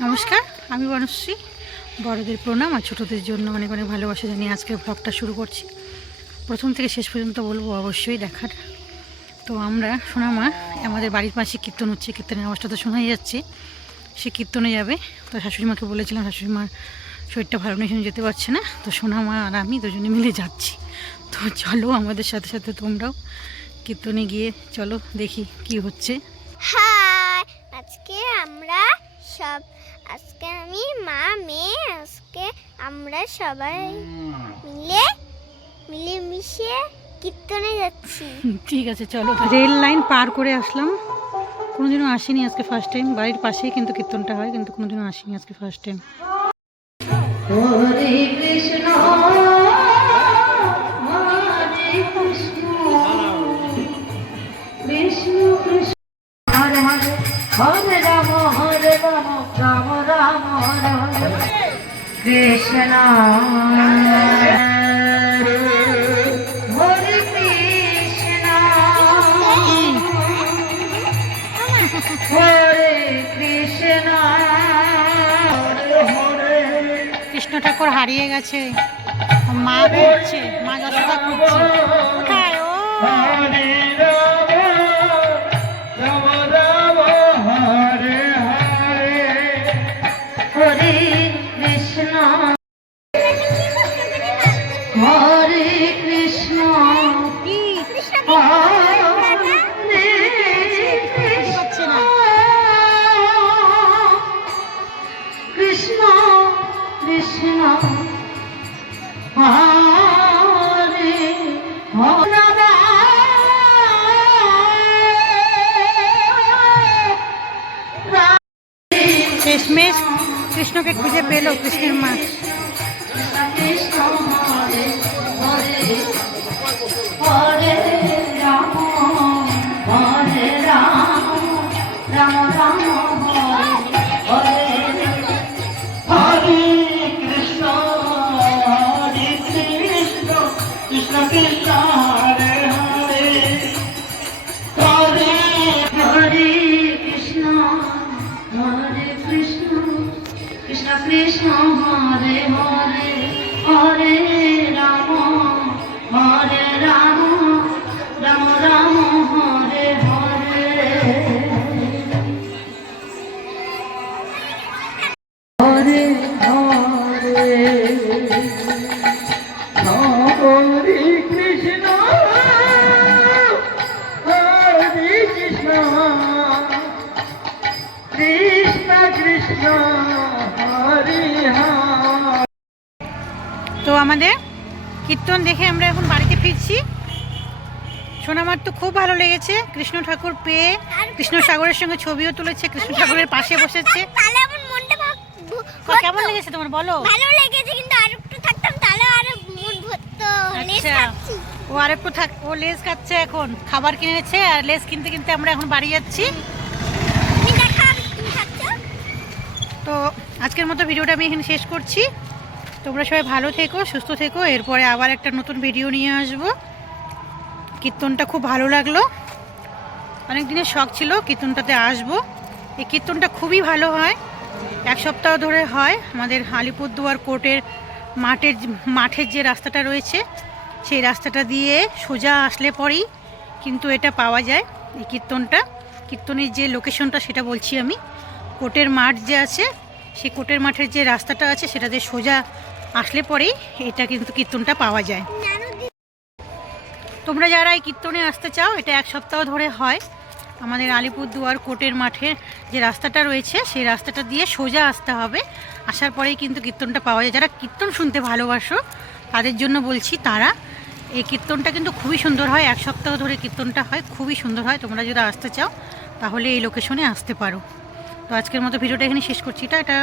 নমস্কার, আমি বনশ্রী। বড়দের প্রণাম আর ছোটদের জন্য অনেক অনেক ভালোবাসা জানিয়ে আজকের ব্লগটা শুরু করছি। প্রথম থেকে শেষ পর্যন্ত বলবো অবশ্যই দেখার। তো আমরা সোনামা, আমাদের বাড়ির পাশে কীর্তন হচ্ছে, কীর্তনের আওয়াজটা তো শোনাই যাচ্ছে। সে কীর্তনে যাবে। তো শাশুড়িমাকে বলেছিলাম, শাশুড়িমার শরীরটা ভালো নেই, যেতে পারছে না। তো সোনামা আর আমি দুজনে মিলে যাচ্ছি। তো চলো আমাদের সাথে সাথে তোমরাও কীর্তনে গিয়ে চলো দেখি কি হচ্ছে। হাই, আজকে আমি মা মেয়ে আমরা সবাই মিলেমিশে কীর্তনে যাচ্ছি। ঠিক আছে চলো। রেল লাইন পার করে আসলাম। কোনোদিনও আসিনি, আজকে ফার্স্ট টাইম। বাড়ির পাশেই কিন্তু কীর্তনটা হয়, কিন্তু কোনোদিনও আসিনি, আজকে ফার্স্ট টাইম। হরে কৃষ্ণ হরে কৃষ্ণ কৃষ্ণ কৃষ্ণ হরে হরে, হরে রাম রাম রাম হরে হরে, কৃষ্ণ হরে কৃষ্ণ হরে কৃষ্ণ। কৃষ্ণ ঠাকুর হারিয়ে গেছে, মা করছে, মা যশোদা করছে। কোথায় ও? হরে কৃষ্ণ হরে কৃষ্ণ কৃষ্ণ কৃষ্ণ হরে হরে। শেষমেশ কৃষ্ণকে খুঁজে পেল কৃষ্ণের মা। কৃষ্ণ হরে হরে হরে রাম হরে রাম রাম রাম হরে হরে কৃষ্ণ হরে কৃষ্ণ কৃষ্ণ কৃষ্ণ হরে হরে হরে হরে কৃষ্ণ হরে কৃষ্ণ কৃষ্ণ কৃষ্ণ হরে হরে হরে রাম রাম রাম হরে হরে হরে হরে হরে কৃষ্ণ হরে কৃষ্ণ কৃষ্ণ কৃষ্ণ হরে হরে। তো আমাদের কীর্তন দেখে আমরা এখন বাড়িতে ফিরছি। সোনামার তো খুব ভালো লেগেছে, কৃষ্ণ ঠাকুর পেয়ে কৃষ্ণ সাগরের সঙ্গে ছবিও তুলেছে, কৃষ্ণ ঠাকুরের পাশে বসেছে। কেমন লেগেছে তোমার বলো? ভালো লেগেছে, কিন্তু আরেকটু থাকতাম তাহলে আরো মন ভরতো। লেজ খাচ্ছি, ও আরেকটু থাক, ও লেজ খাচ্ছে, এখন খাবার কিনেছে আর লেজ কিনতে কিনতে আমরা এখন বাড়ি যাচ্ছি। তো আজকের মতো ভিডিওটা আমি এখানে শেষ করছি। তোমরা সবাই ভালো থেকো, সুস্থ থেকো। এরপরে আবার একটা নতুন ভিডিও নিয়ে আসবো। কীর্তনটা খুব ভালো লাগলো, অনেক দিনের শখ ছিল কীর্তনটাতে আসবো। এই কীর্তনটা খুবই ভালো হয়, এক সপ্তাহ ধরে হয়। আমাদের আলিপুরদুয়ার কোর্টের মাঠের যে রাস্তাটা রয়েছে, সেই রাস্তাটা দিয়ে সোজা আসলে পরেই কিন্তু এটা পাওয়া যায়। এই কীর্তনের যে লোকেশনটা সেটা বলছি আমি। কোর্টের মাঠ যে আছে, সেই কোর্টের মাঠের যে রাস্তাটা আছে সেটাতে সোজা আসলে পরেই এটা কিন্তু কীর্তনটা পাওয়া যায়। তোমরা যারা এই কীর্তনে আসতে চাও, এটা এক সপ্তাহ ধরে হয়। আমাদের আলিপুরদুয়ার কোর্টের মাঠের যে রাস্তাটা রয়েছে, সেই রাস্তাটা দিয়ে সোজা আসতে হবে। আসার পরেই কিন্তু কীর্তনটা পাওয়া যায়। যারা কীর্তন শুনতে ভালোবাসো তাদের জন্য বলছি, তারা এই কীর্তনটা কিন্তু খুবই সুন্দর হয়, এক সপ্তাহ ধরে কীর্তনটা হয়, খুবই সুন্দর হয়। তোমরা যদি আসতে চাও তাহলে এই লোকেশনে আসতে পারো। তো আজকের মতো ভিডিওটা এখানে শেষ করছি। এটা